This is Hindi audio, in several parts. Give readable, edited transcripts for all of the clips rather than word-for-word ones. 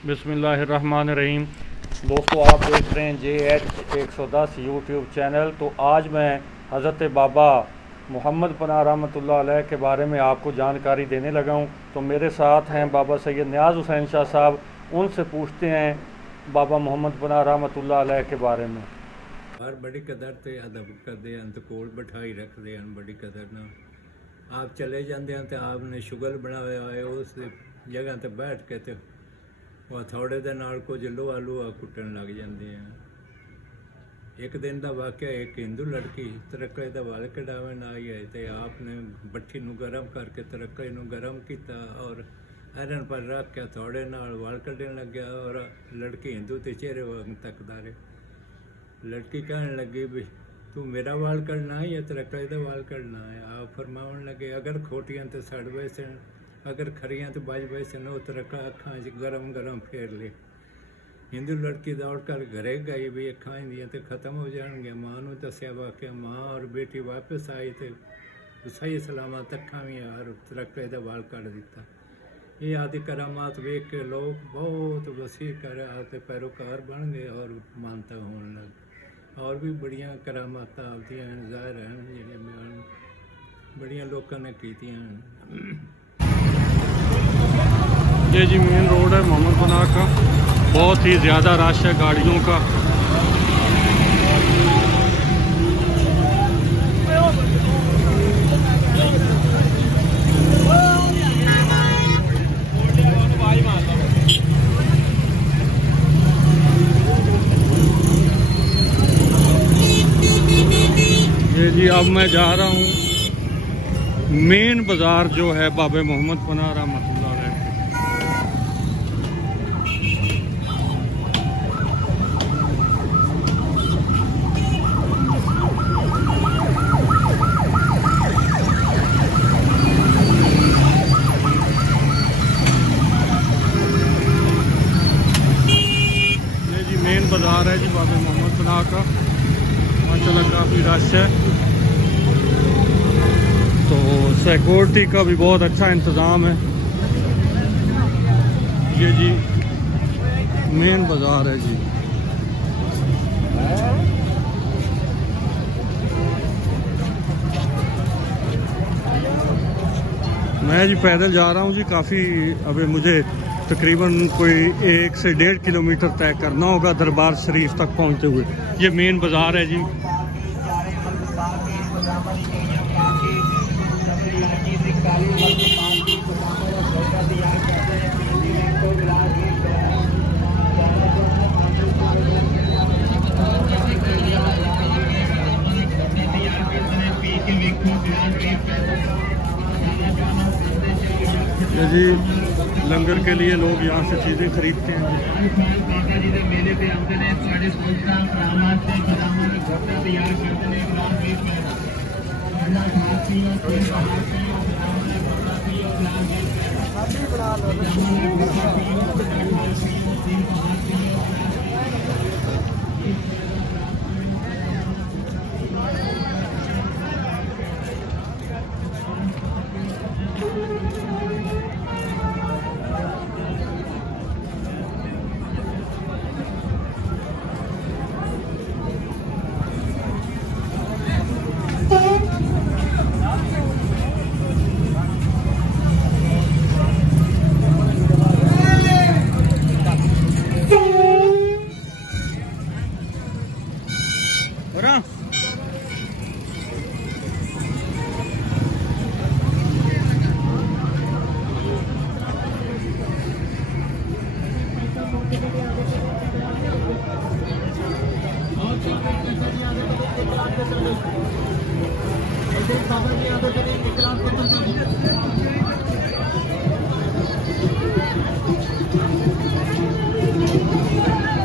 बिस्मिल्लाहिर्रहमानिर्रहीम। दोस्तों, आप देख रहे हैं JH110 यूट्यूब चैनल। तो आज मैं हज़रत बाबा मोहम्मद पनाह रहमतुल्लाह अलैह के बारे में आपको जानकारी देने लगा हूँ। तो मेरे साथ हैं बाबा सैयद नियाज़ हुसैन शाह साहब। उनसे पूछते हैं बाबा मोहम्मद पनाह रहमतुल्लाह अलैह के बारे में। हर बड़ी कदर ते अदब करते हैं तो कोल बिठाई रखते हैं, बड़ी कदर ना आप चले जाते हैं तो आपने शुगल बनाया है उस जगह ते बैठ के तो वह थोड़े दे नाल कुछ लोहा लोहा कुटन लग जाते हैं। एक दिन का वाकया, एक हिंदू लड़की तरक्के का वाल कढ़ावन आई है तो आपने भट्ठी नूं गर्म करके तरक्के नूं गर्म किया और आयरन पर रख के थोड़े नाल वाल कढ़न लग गया और लड़की हिंदू ते चेहरे वांग तकदा रहे। लड़की कहने लगी भी तू मेरा वाल कढ़ना है या तरक्के का वाल कढ़ना है। आप फरमावन लगे अगर खोटियां तो सड़ वैसे, अगर खरियां तो बज वैसे न तरक्का अखा गरम गरम फेर ले। हिंदू लड़की दौड़ कर घरे गई भी अखा इंदियां तो खत्म हो जाएंगे। माँ नूं दस्या वाकया, माँ और बेटी वापस आई तो सही सलामत अखा भी और तरक्के का वाल कढ़ दिता। ये आदि करामात वेख के लोग बहुत वसी कर आते पैरोकार बन गए और मानता होने लग। और भी बड़ियाँ करामात आदियाँ ज़ाहिर हैं जिन्हें बड़ियाँ लोगों ने कीतियाँ। ये जी मेन रोड है मोहम्मद पनाह का। बहुत ही ज़्यादा रश है गाड़ियों का। ये जी अब मैं जा रहा हूँ मेन बाज़ार जो है बाबा मोहम्मद पनाह रहमतुल्लाह अलैह। ये जी मेन बाज़ार है जी बाबा मोहम्मद पनाह का। माशाल्लाह काफ़ी रश है। तो सिक्योरिटी का भी बहुत अच्छा इंतज़ाम है। ये जी मेन बाज़ार है जी। मैं जी पैदल जा रहा हूँ जी। काफ़ी अभी मुझे तकरीबन कोई 1 से 1.5 किलोमीटर तय करना होगा दरबार शरीफ तक पहुँचते हुए। ये मेन बाज़ार है जी। ये जी लंगर के लिए लोग यहाँ से चीज़ें खरीदते हैं। मेले पे आते हैं साढ़े 17 ग्राम से गोदामों में घोटा तैयार करते हैं।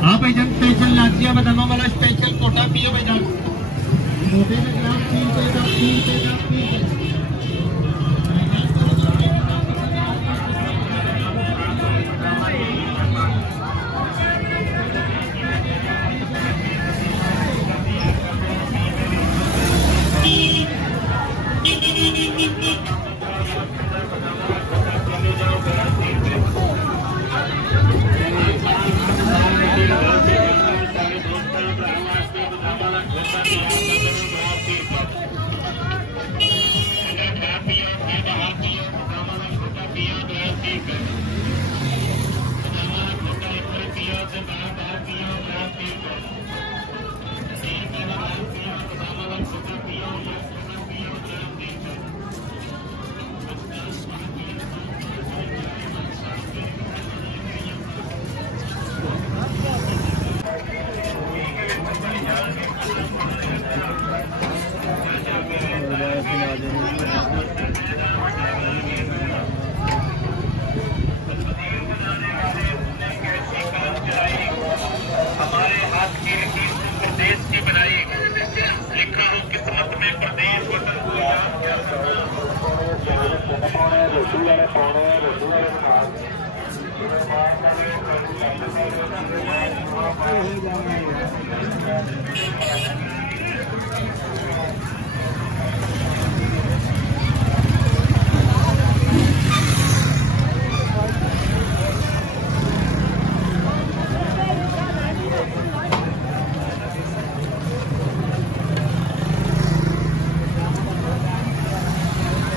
हाँ भाईजान, स्पेशल लाचिया बदामों वाला स्पेशल कोटा पिए भाईजान। मोटे में ग्राम 3 रुपए।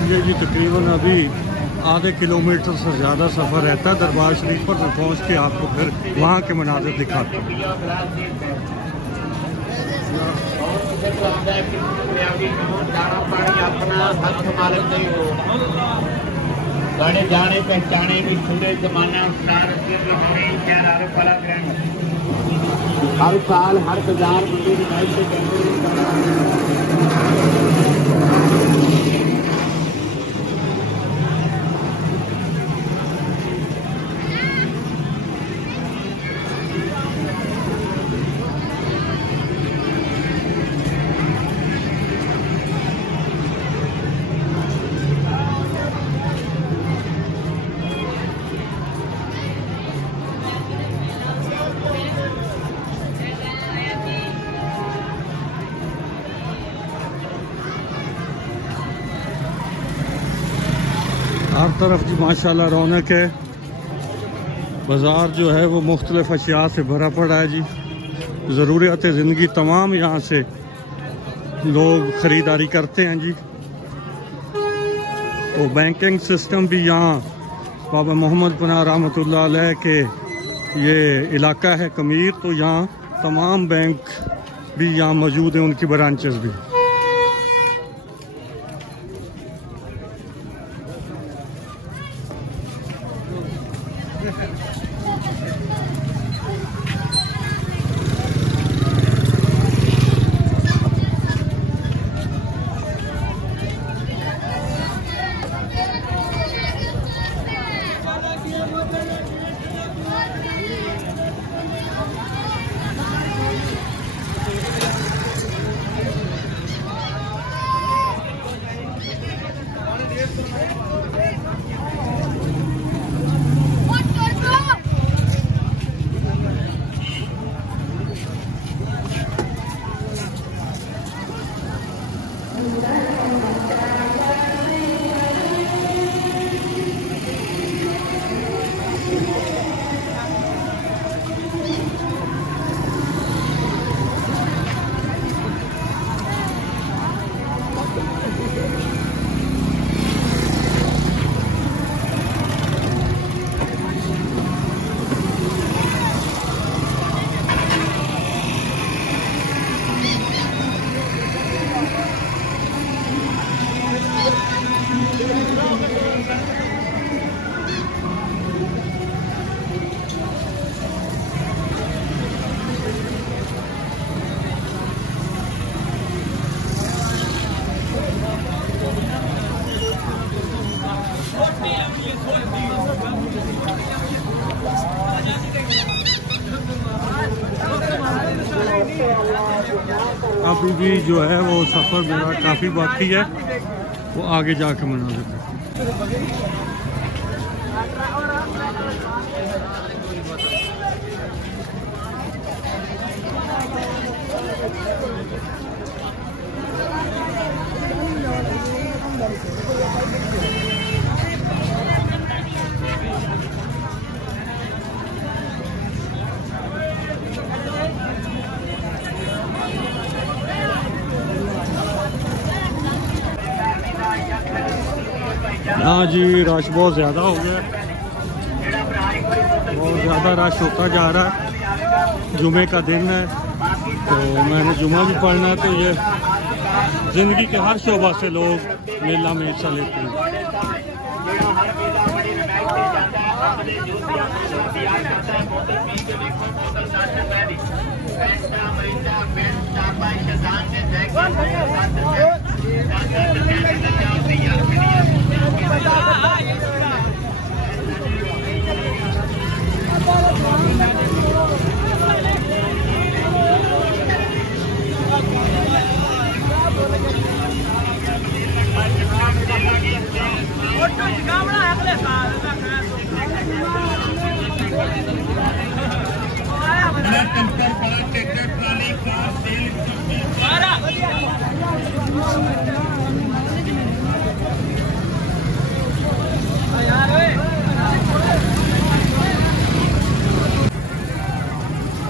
ये जी तकरीबन अभी आधे किलोमीटर से ज़्यादा सफ़र रहता है। दरबार शरीफ पर मैं पहुँच के आपको फिर वहाँ के मनाज़िर दिखाता हूँ। गाने जाने पहचाने भी छुड़े जमाना हर साल हर बाजार हर तरफ जी माशाल्लाह रौनक है। बाज़ार जो है वो मुख्तलिफ़ अशिया से भरा पड़ा है जी। ज़रूरियात ज़िंदगी तमाम यहाँ से लोग ख़रीदारी करते हैं जी। तो बैंकिंग सिस्टम भी यहाँ बाबा मोहम्मद पनाह रहमतुल्लाह अलैह के ये इलाका है कमीर, तो यहाँ तमाम बैंक भी यहाँ मौजूद हैं, उनकी ब्रांचेस भी। अभी भी जो है वो सफ़र मेरा काफ़ी बाकी है, वो आगे जाके मना देते हैं। हाँ जी, रश बहुत ज़्यादा हो गया, बहुत ज़्यादा रश होता जा रहा है। जुमे का दिन है तो मैंने जुमा भी पढ़ना है, तो ये ज़िंदगी के हर शोबा से लोग मेला में हिस्सा लेते हैं।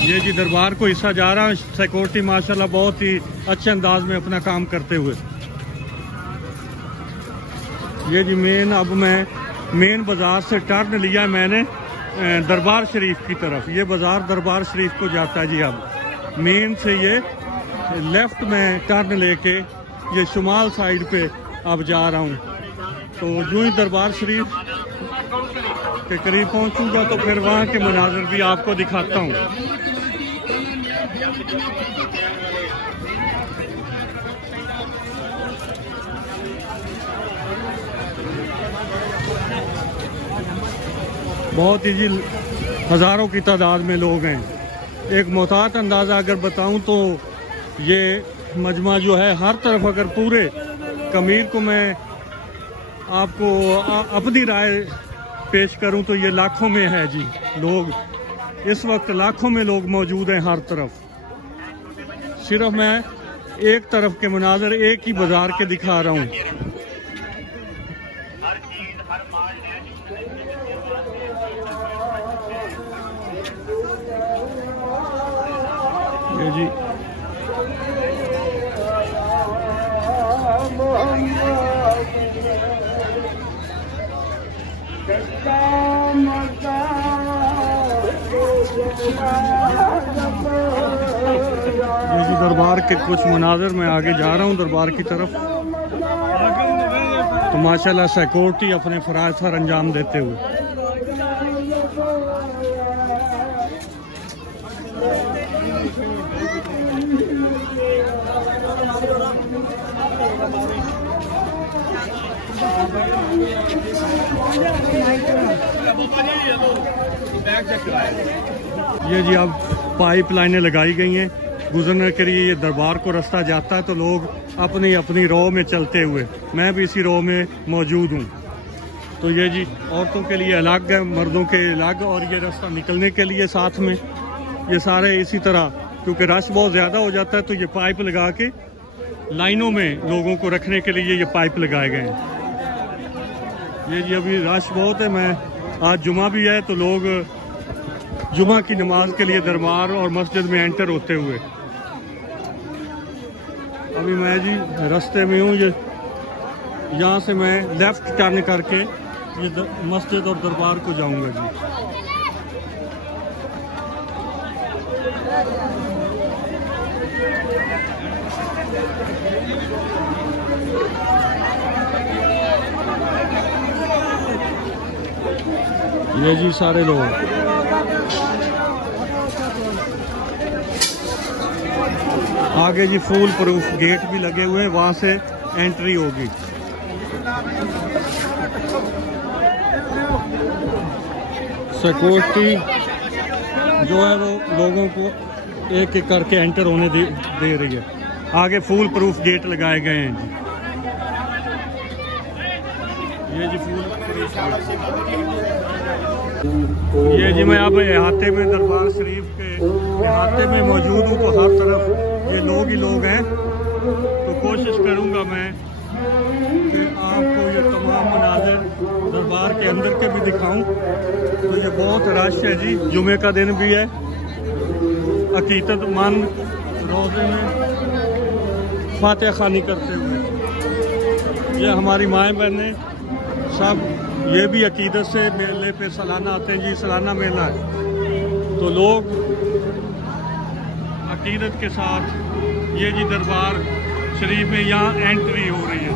ये जी दरबार को हिस्सा जा रहा है, सिक्योरिटी माशाल्लाह बहुत ही अच्छे अंदाज में अपना काम करते हुए। ये जी अब मैं मेन बाज़ार से टर्न लिया है मैंने दरबार शरीफ की तरफ। ये बाज़ार दरबार शरीफ को जाता है जी। अब मेन से ये लेफ़्ट में टर्न लेके ये शुमाल साइड पे अब जा रहा हूँ। तो जो ही दरबार शरीफ के करीब पहुँचूँगा तो फिर वहाँ के मनाज़र भी आपको दिखाता हूँ। बहुत ही जी हज़ारों की तादाद में लोग हैं। एक मोहतात अंदाज़ा अगर बताऊं तो ये मजमा जो है हर तरफ, अगर पूरे कमीर को मैं आपको अपनी राय पेश करूं तो ये लाखों में है जी। लोग इस वक्त लाखों में लोग मौजूद हैं हर तरफ। सिर्फ मैं एक तरफ के मनाज़र एक ही बाज़ार के दिखा रहा हूं। ये जी दरबार के कुछ मनाज़र में आगे जा रहा हूँ दरबार की तरफ। तो माशाल्लाह सिक्योरिटी अपने फराज सर अंजाम देते हुए। ये जी अब पाइप लाइनें लगाई गई हैं गुजरने के लिए। ये दरबार को रास्ता जाता है तो लोग अपनी अपनी रो में चलते हुए, मैं भी इसी रो में मौजूद हूँ। तो ये जी औरतों के लिए अलग है, मर्दों के अलग, और ये रास्ता निकलने के लिए साथ में ये सारे इसी तरह, क्योंकि रश बहुत ज़्यादा हो जाता है तो ये पाइप लगा के लाइनों में लोगों को रखने के लिए ये पाइप लगाए गए हैं। ये जी अभी रश बहुत है। मैं आज जुमा भी है तो लोग जुमा की नमाज के लिए दरबार और मस्जिद में एंटर होते हुए। अभी मैं जी रास्ते में हूँ। ये यहाँ से मैं लेफ़्ट टर्न करके ये मस्जिद और दरबार को जाऊँगा जी। ये जी सारे लोग आगे जी फुल प्रूफ गेट भी लगे हुए हैं, वहां से एंट्री होगी। सिक्योरिटी जो है वो लोगों को एक एक करके एंटर होने दे रही है। आगे फुल प्रूफ गेट लगाए गए हैं जी। ये जी फुल प्रूफ ये जी मैं अब अहाते में दरबार शरीफ के अहाते में मौजूद हूँ। तो हर तरफ ये लोग ही लोग हैं। तो कोशिश करूँगा मैं कि आपको ये तमाम मनाज़िर दरबार के अंदर के भी दिखाऊं। तो ये बहुत रश है जी, जुमे का दिन भी है। अकीदतमंद रोज़े में फातिहा खानी करते हुए ये हमारी माएँ बहनें सब, ये भी अकीदत से मेले पे सालाना आते हैं जी। सालाना मेला है तो लोग अकीदत के साथ ये जी दरबार शरीफ में यहाँ एंट्री हो रही है।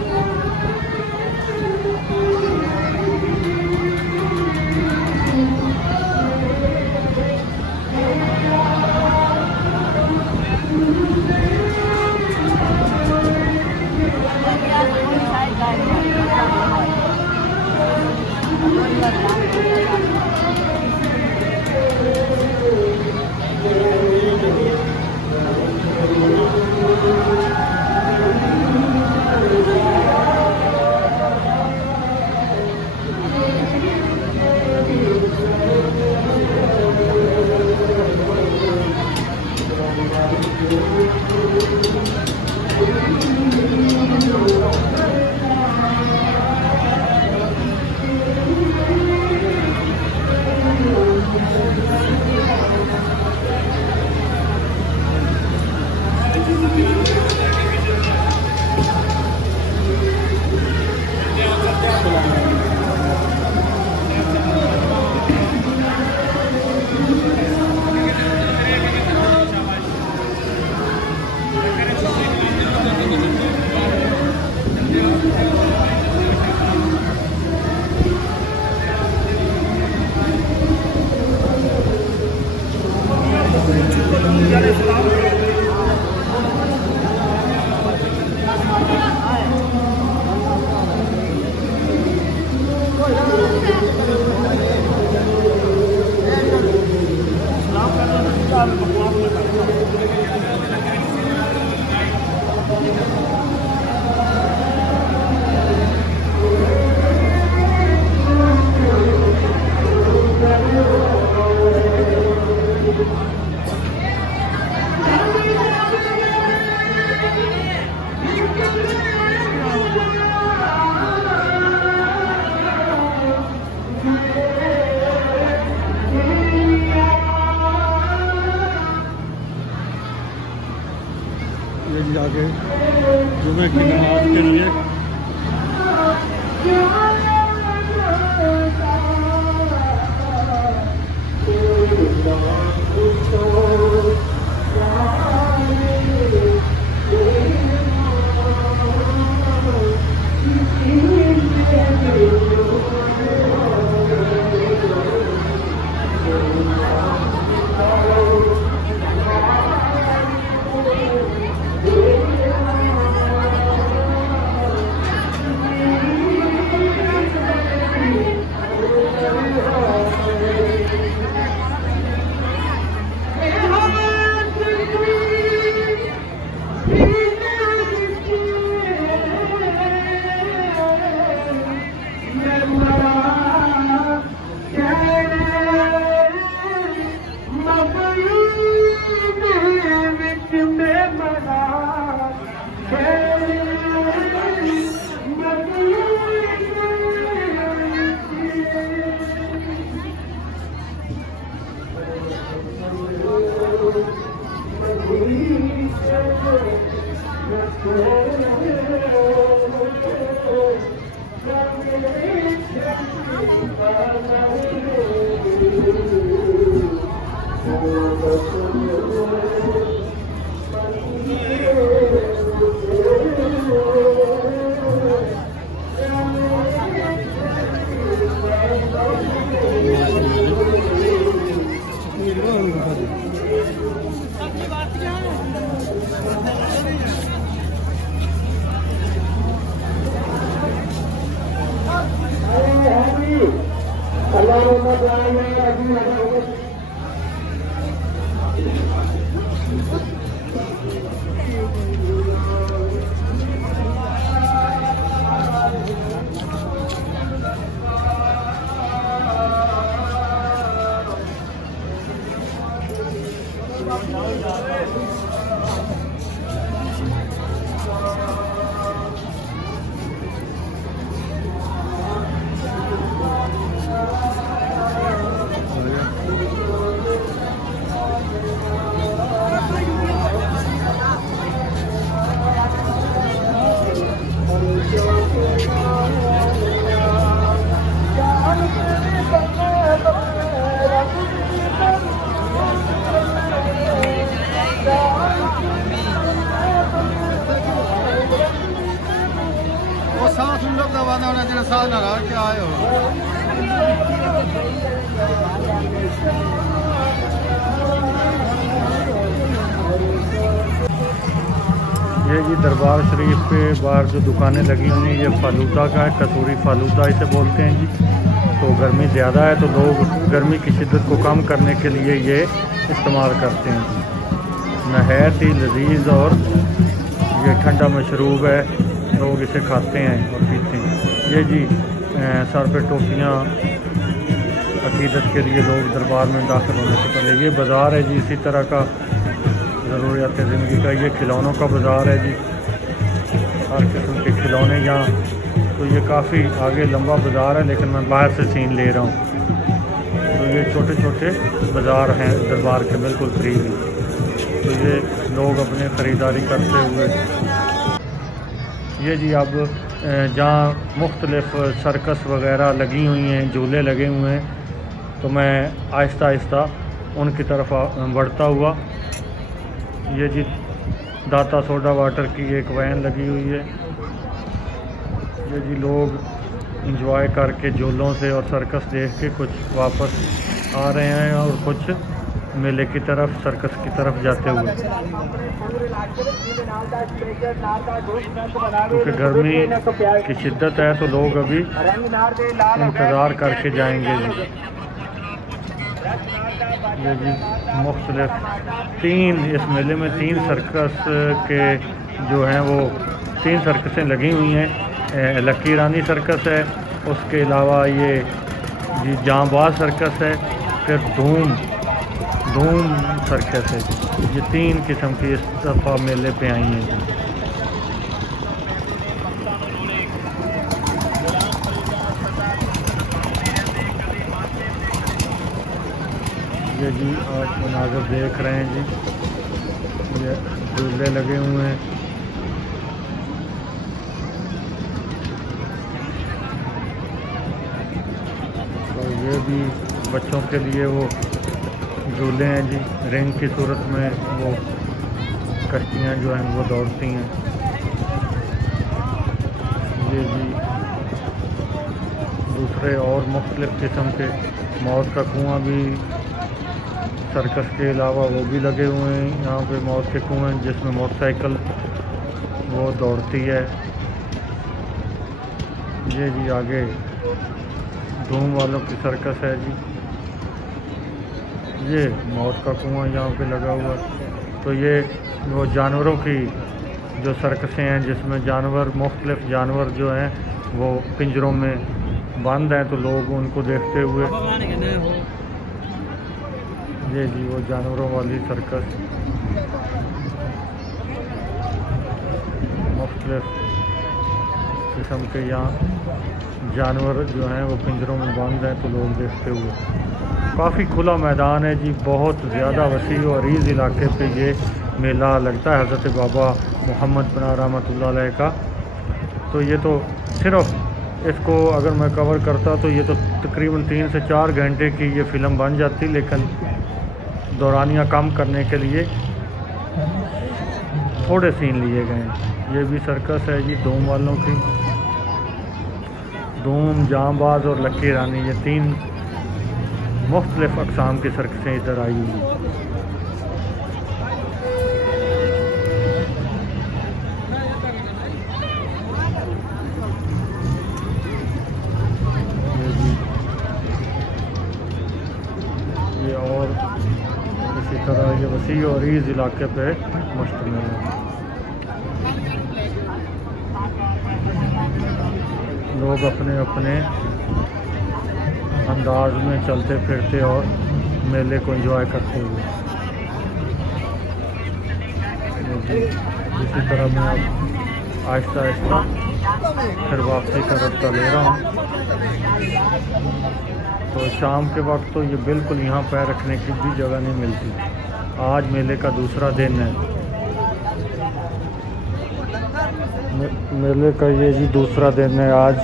आगे जुमे की नमाज के लिए ये जी दरबार शरीफ पे बाहर जो दुकानें लगी हुई हैं, ये फालूदा का है, कसूरी फालूदा इसे बोलते हैं जी। तो गर्मी ज़्यादा है तो लोग गर्मी की शिद्दत को कम करने के लिए ये इस्तेमाल करते हैं। नहायत ही लजीज और ये ठंडा मशरूब है, लोग इसे खाते हैं और पीते हैं। ये जी सर पे टोपियाँ अकीदत के लिए लोग दरबार में दाखिल होने से पहले, ये बाज़ार है जी इसी तरह का ज़रूरियात ज़िंदगी का। ये खिलौनों का बाज़ार है जी, हर किस्म के खिलौने यहाँ। तो ये काफ़ी आगे लंबा बाज़ार है, लेकिन मैं बाहर से सीन ले रहा हूँ। तो ये छोटे छोटे बाज़ार हैं दरबार के बिल्कुल करीब ही। तो ये लोग अपने ख़रीदारी करते हुए, ये जी अब जहाँ मुख्तलिफ़ सर्कस वग़ैरह लगी हुई हैं, झूले लगे हुए हैं, तो मैं आहिस्ता आहिस्ता उनकी तरफ बढ़ता हुआ। ये जी दाता सोडा वाटर की एक वैन लगी हुई है। ये जी लोग इंजॉय करके झूलों से और सर्कस देख के कुछ वापस आ रहे हैं और कुछ मेले की तरफ, सर्कस की तरफ जाते हुए। क्योंकि गर्मी की शिद्दत है तो लोग अभी इंतज़ार करके जाएंगे जी। ये जी मुख्तलिफ 3 इस मेले में 3 सर्कस के जो हैं वो 3 सर्कसें लगी हुई हैं। लक्की रानी सर्कस है, उसके अलावा ये जी जांबाज सर्कस है, फिर धूम सर्कस है। ये 3 किस्म की इस दफ़ा मेले पे आई हैं जी। ये जी आप मनाज़र देख रहे हैं जी, ये झूले लगे हुए हैं। और ये भी बच्चों के लिए वो झूले हैं जी, रिंग की सूरत में वो कश्तियाँ जो हैं वो दौड़ती हैं। ये जी दूसरे और मुख्तलिफ़ किस्म के मौत का कुआं भी सर्कस के अलावा वो भी लगे हुए हैं। यहाँ पे मौत के कुएं जिसमें मोटरसाइकिल वो दौड़ती है। ये जी आगे धूम वालों की सर्कस है जी। ये मौत का कुआं यहाँ पे लगा हुआ। तो ये वो जानवरों की जो सर्कसें हैं जिसमें जानवर मुख्तलिफ़ जानवर जो हैं वो पिंजरों में बंद हैं, तो लोग उनको देखते हुए ये जी वो जानवरों वाली सर्कस, मुख्तलिफ़ किस्म के यहाँ जानवर जो हैं वो पिंजरों में बंद हैं, तो लोग देखते हुए। काफ़ी खुला मैदान है जी, बहुत ज़्यादा वसी और अरीज़ इलाके पे ये मेला लगता है हज़रत बाबा मोहम्मद पनाह रहमतुल्लाह अलैह का। तो ये तो सिर्फ़ इसको अगर मैं कवर करता तो ये तो तकरीबन 3 से 4 घंटे की ये फ़िल्म बन जाती, लेकिन दौरानियाँ कम करने के लिए थोड़े सीन लिए गए हैं। ये भी सर्कस है जी धूम वालों की। धूम, जांबाज और लक्की रानी, ये 3 मुख्तलिफ़ अक़साम की सर्कसें इधर आई हुई हैं। ये और इसी तरह ये वसी और अरीज़ इलाके पे मुश्तमिल है। लोग अपने अपने अंदाज में चलते फिरते और मेले को एंजॉय करते हुए। इसी तरह मैं अब आहिस्ता आहिस्ता फिर वापसी का रास्ता ले रहा हूँ। तो शाम के वक्त तो ये बिल्कुल यहाँ पैर रखने की भी जगह नहीं मिलती। आज मेले का दूसरा दिन है। मेले का ये जी दूसरा दिन है आज।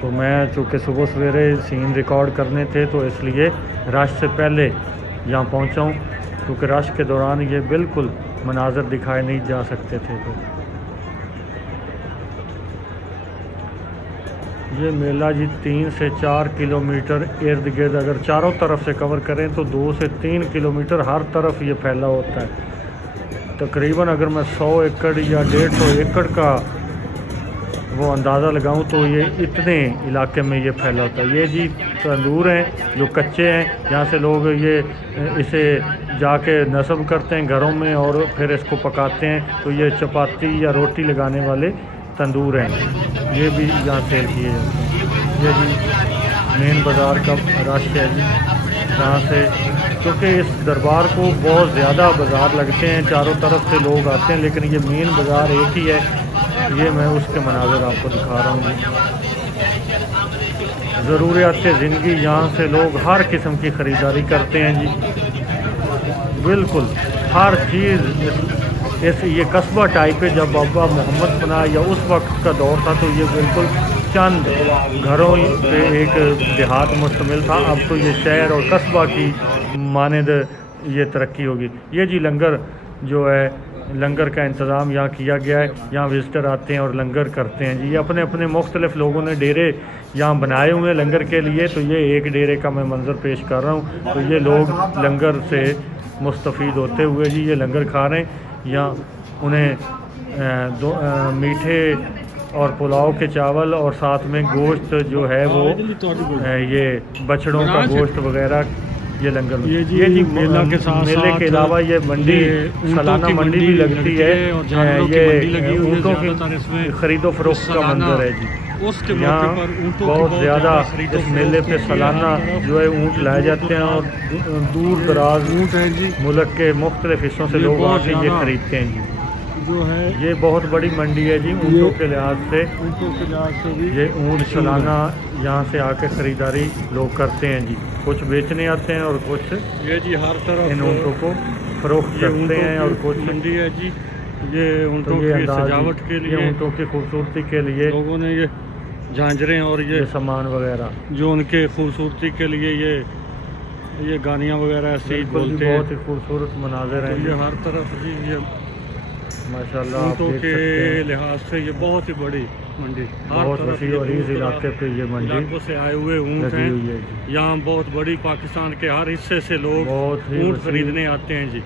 तो मैं चूँकि सुबह सवेरे सीन रिकॉर्ड करने थे तो इसलिए रश से पहले यहाँ पहुँचा हूँ, क्योंकि रश के दौरान ये बिल्कुल मनाज़र दिखाए नहीं जा सकते थे। तो ये मेला जी 3 से 4 किलोमीटर इर्द गिर्द अगर चारों तरफ से कवर करें तो 2 से 3 किलोमीटर हर तरफ ये फैला होता है। तकरीबन अगर मैं 100 एकड़ या 150 एकड़ का वो अंदाज़ा लगाऊं तो ये इतने इलाके में ये फैला होता है। ये जी तंदूर हैं जो कच्चे हैं, यहाँ से लोग ये इसे जाके नस्ब करते हैं घरों में और फिर इसको पकाते हैं। तो ये चपाती या रोटी लगाने वाले तंदूर हैं, ये भी यहाँ सेल किए जाते हैं। ये जी मेन बाज़ार का रश है जी, जहाँ से क्योंकि इस दरबार को बहुत ज़्यादा बाज़ार लगते हैं, चारों तरफ से लोग आते हैं, लेकिन ये मेन बाज़ार एक ही है। ये मैं उसके मनाज़र आपको दिखा रहा हूँ। ज़रूरियात ज़िंदगी यहाँ से लोग हर किस्म की ख़रीदारी करते हैं जी, बिल्कुल हर चीज़। ये कस्बा टाइप है। जब बाबा मोहम्मद पनाह या उस वक्त का दौर था तो ये बिल्कुल चंद घरों पे एक देहात मुश्तमिल था। अब तो ये शहर और कस्बा की मानद ये तरक्की होगी। ये जी लंगर जो है, लंगर का इंतज़ाम यहाँ किया गया है। यहाँ विज़िटर आते हैं और लंगर करते हैं जी। ये अपने अपने मुख्तलिफ़ लोगों ने डेरे यहाँ बनाए हुए हैं लंगर के लिए। तो ये एक डेरे का मैं मंज़र पेश कर रहा हूँ। तो ये लोग लंगर से मुस्तफ़ीद होते हुए जी ये लंगर खा रहे हैं। यहाँ उन्हें मीठे और पुलाव के चावल और साथ में गोश्त जो है वो ये बछड़ों का गोश्त वगैरह ये लंगर ये जी मेला के साथ मेले के अलावा ये मंडी सालाना मंडी भी लगती है। ये ऊँटों की खरीदो फरोख्त का मंदिर है जी। उसके यहाँ बहुत ज़्यादा इस मेले पे सालाना जो है ऊँट लाए जाते हैं और दूर दराज ऊँट है जी, मुल्क के मुख्तलिफ हिस्सों से लोग आके ये खरीदते हैं जी। जो है ये बहुत बड़ी मंडी है जी ऊँटों के लिहाज से। ऊँटों के लिहाज से भी ये ऊँट सालाना यहाँ से आके ख़रीदारी लोग करते हैं जी। कुछ बेचने आते हैं और कुछ ये जी हर तरफ इन ऊँटों को फरोख्त करते हैं और कुछ मंडी है जी। ये ऊँटों की सजावट के लिए, ऊँटों की खूबसूरती के लिए लोगों ने ये झांझरें और ये सामान वगैरह जो उनके खूबसूरती के लिए ये गानियाँ वगैरह ऐसे ही बोलते हैं। बहुत ही खूबसूरत मनाज़िर हैं ये हर तरफ जी। ये माशाल्लाह ऊँटों के लिहाज से ये बहुत ही बड़ी मंडी, बहुत वसी और इस इलाके पे ये मंडी इलाकों से आए हुए ऊँट हैं। यहाँ बहुत बड़ी पाकिस्तान के हर हिस्से से लोग ऊँट खरीदने आते हैं जी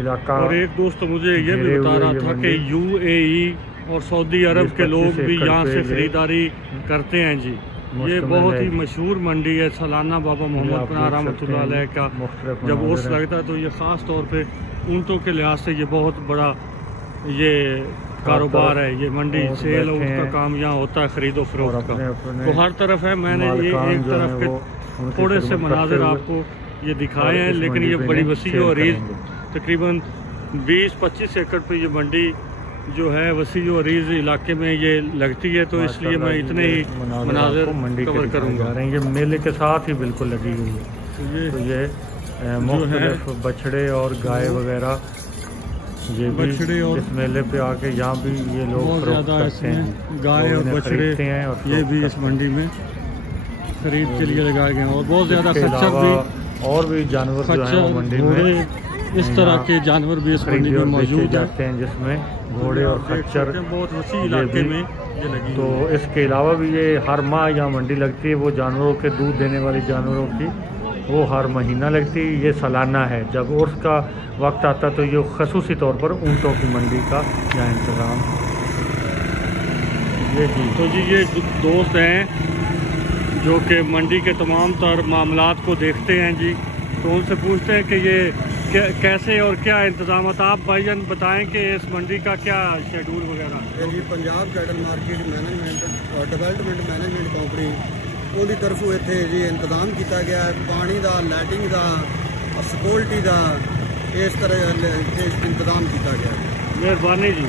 इलाका। और एक दोस्त मुझे ये भी बता रहा था कि UAE और सऊदी अरब के लोग भी यहाँ से खरीदारी करते हैं जी। ये बहुत ही मशहूर मंडी है सालाना बाबा मोहम्मद पनाह रहमतुल्लाह अलैह का जब उर्स लगता है, तो ये ख़ास तौर पे ऊँटों के लिहाज से ये बहुत बड़ा ये कारोबार है। ये मंडी सेल ऊँट का काम यहाँ होता है, खरीदो फरोख्त का। तो हर तरफ है। मैंने ये एक तरफ के थोड़े से मनाजिर आपको ये दिखाए हैं, लेकिन ये बड़ी वसी और तकरीबन 20-25 एकड़ पे ये मंडी जो है वसी और अरीज इलाके में ये लगती है। तो इसलिए मैं इतने ही मनाजिर कवर करूँगा। ये मेले के साथ ही बिल्कुल लगी हुई है। तो ये मुख्तलिफ बछड़े और गाय वगैरह ये बछड़े और इस मेले पे आके यहाँ भी ये लोग बहुत ज़्यादा इसमें गाय और बछड़े हैं और ये भी इस मंडी में खरीद के लिए लगाए गए हैं। और बहुत ज़्यादा खच्चर भी और भी जानवर जो हैं मंडी में इस तरह के जानवर भी इस मंडी में मौजूद जाते हैं, जिसमें घोड़े और खच्चर बहुत वसी इलाके में ये लगी। तो इसके अलावा भी ये हर माह यहाँ मंडी लगती है। वो जानवरों के दूध देने वाले जानवरों की वो हर महीना लगती है। ये सालाना है। जब उर्स का वक्त आता तो ये खसूसी तौर पर ऊँटों की मंडी का यहाँ इंतज़ाम ये जी। तो जी ये दोस्त हैं जो कि मंडी के तमाम तर मामलात को देखते हैं जी। तो उनसे पूछते हैं कि ये कैसे और क्या इंतजाम आप भाईजान बताएं कि इस मंडी का क्या शेड्यूल वगैरह। जी पंजाब कैटल मार्केट मैनेजमेंट और डेवलपमेंट मैनेजमेंट कंपनी ਉਹਦੀ ਤਰਫੋਂ ਇੱਥੇ ਜੀ ਇੰਤਜ਼ਾਮ ਕੀਤਾ ਗਿਆ ਹੈ ਪਾਣੀ ਦਾ, ਲਾਈਟਿੰਗ ਦਾ, ਸਿਕਿਉਰਿਟੀ ਦਾ, ਇਸ ਤਰ੍ਹਾਂ ਇੰਤਜ਼ਾਮ ਕੀਤਾ ਗਿਆ ਹੈ। ਮਿਹਰਬਾਨੀ ਜੀ।